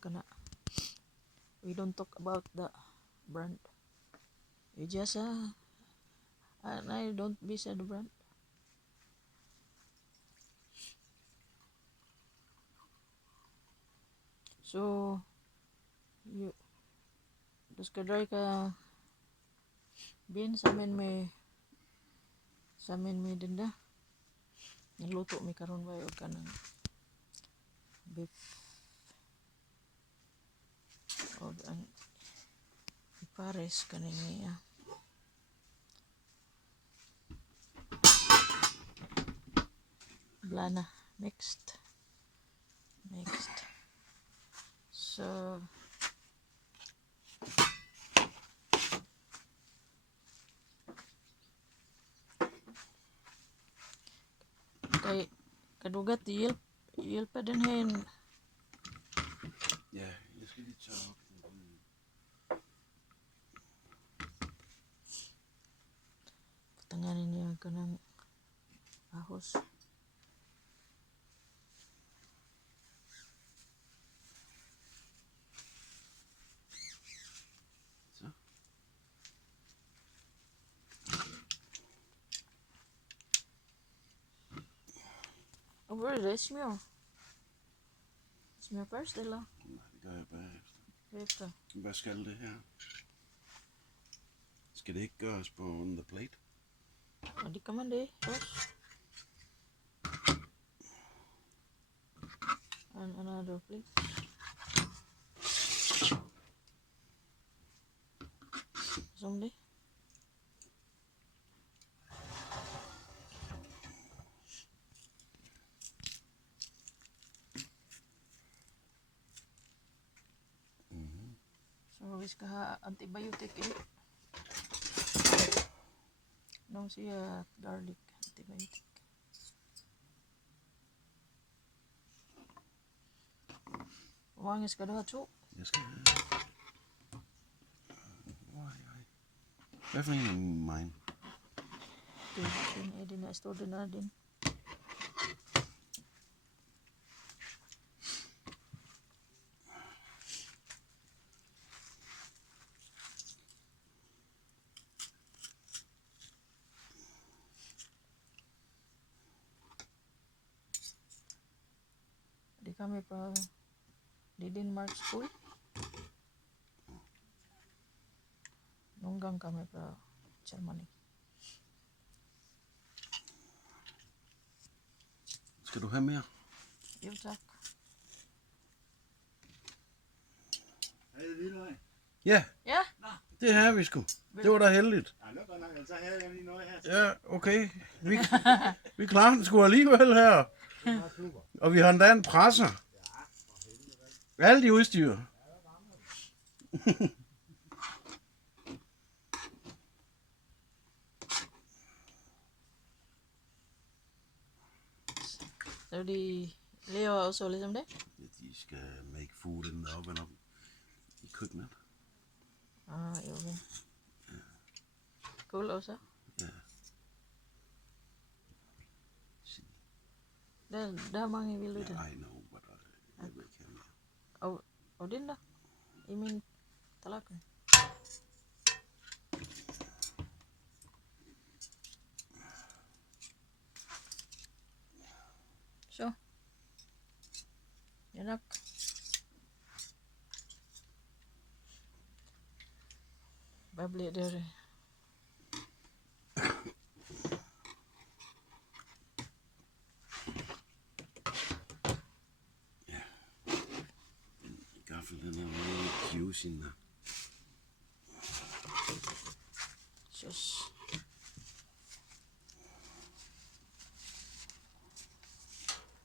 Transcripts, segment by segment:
kana. We don't talk about the brand. We just and I don't be sa the brand. So you terus kadry ka bin sa amin may dinda. Nagluto mi karon ba og kanang beef og ang ipares kaning niya. Blana next. So kay kadugat yel pa din hen. Ja, jeg skal lige tørre op. Patanganin niya kanang ahos. Så. Og hvor er det smør? Smør først, eller? Nej, det gør jeg bagefter. Bagefter. Hvad skal det her? Skal det ikke gøres på on the plate? Og det kan man det også. And another plate. Som det. So vi skal have antibiotic i. Nung siya garlic antibiotic. Hvor mange skal du have? 2? Jeg skal have... Hvad for en af mine? Den er din, jeg står den er din. Di kami pa di Denmark school. Nunggang kami pa Germany. Skal du have mere? Jo tak. Er det lille? Ja, Ja, det har vi sgu. Det var da heldigt. Ja, det var godt nok. Så havde jeg lige noget her. Ja, okay. Vi klarer den sgu alligevel her. Og vi har endda en presser. Alt i udstyr. så de lever også ligesom det? De skal make food in the oven op i køkkenet. Ah, jo. Okay. Cool også. Ja. Der er mange vil det. I know, but jeg vil ikke have mere. Og den der? I min tallerken. Så. Ja nok. Hvad bliver det? Gaffel, den er jo juicy der. Sjøs.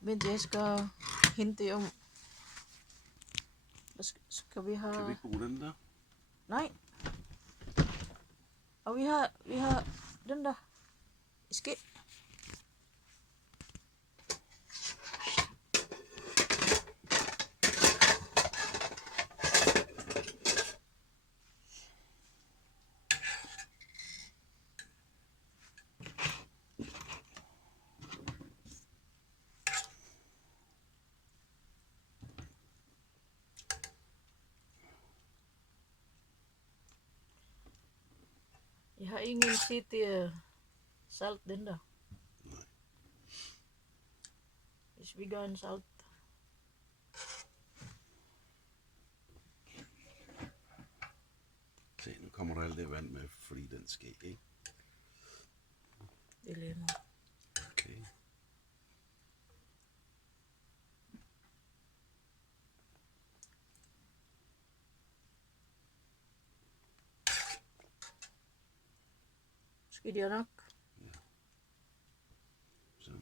Men jeg skal hente om. Skal vi have... Kan vi ikke bruge den der? Nej. Og vi har den der. Skidt. Maingil City, salt din daw. Isbigan salt. Se, nu kommer der alt det vand med, fordi den skal, ikke? Dili mo. Okay. Sige di anak. Så.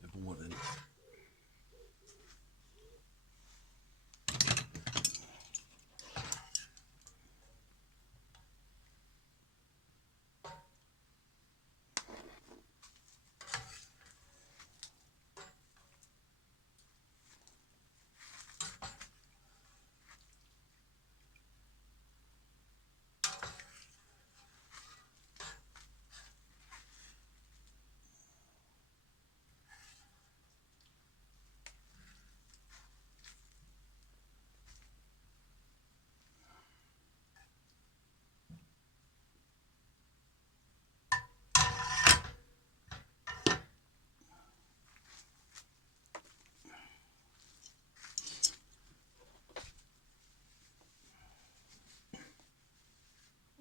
Jeg bruger den.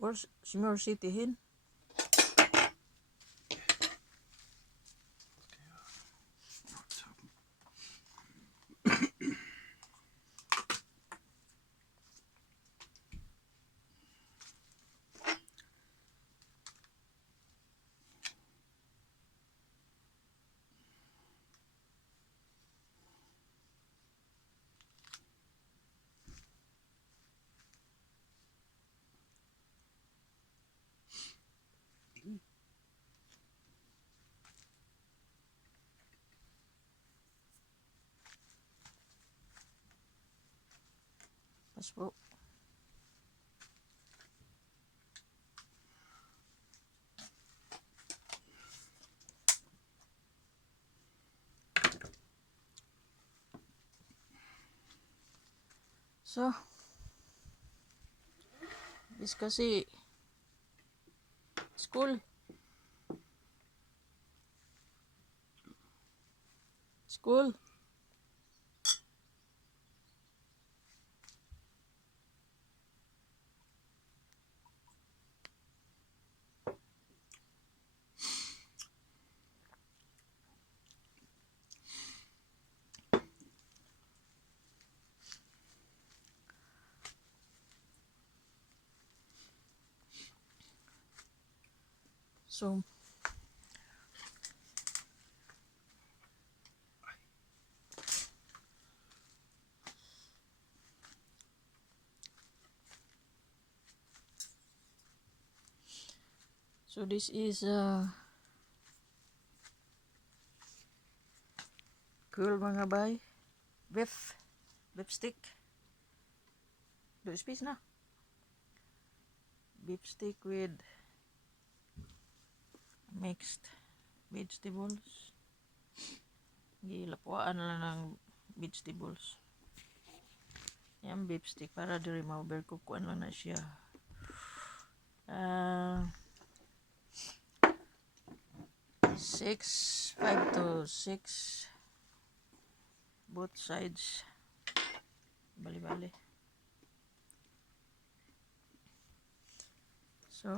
Where's Small City hin? Pas po. So, bis kasi school. School. So, this is cool mga bay. Beef stick. Do space na. Beef stick with mixed vegetables. Gilapuan na ng vegetables. Yan beef stick para diri mauberkukuan lang na siya. 5 to 6 both sides. Bali-bali. So,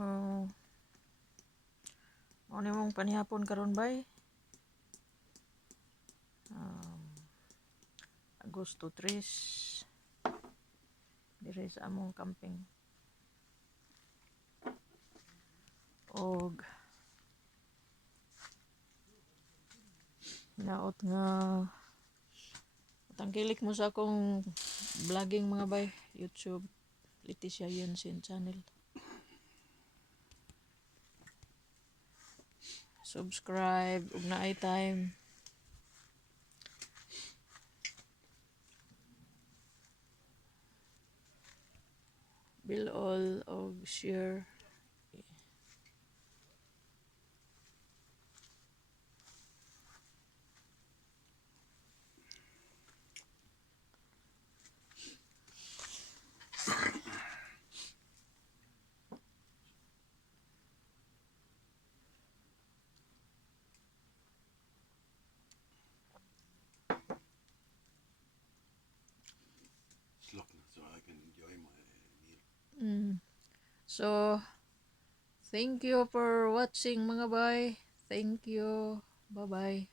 ano mong panihapon karon bay? Agosto 3 dire sa among camping. Og naot nga tangkilik mo sa akong vlogging mga bay, YouTube Leticia Yunsin channel. Subscribe ug naay time. Bill all og share. So, thank you for watching mga bay. Thank you. Bye-bye.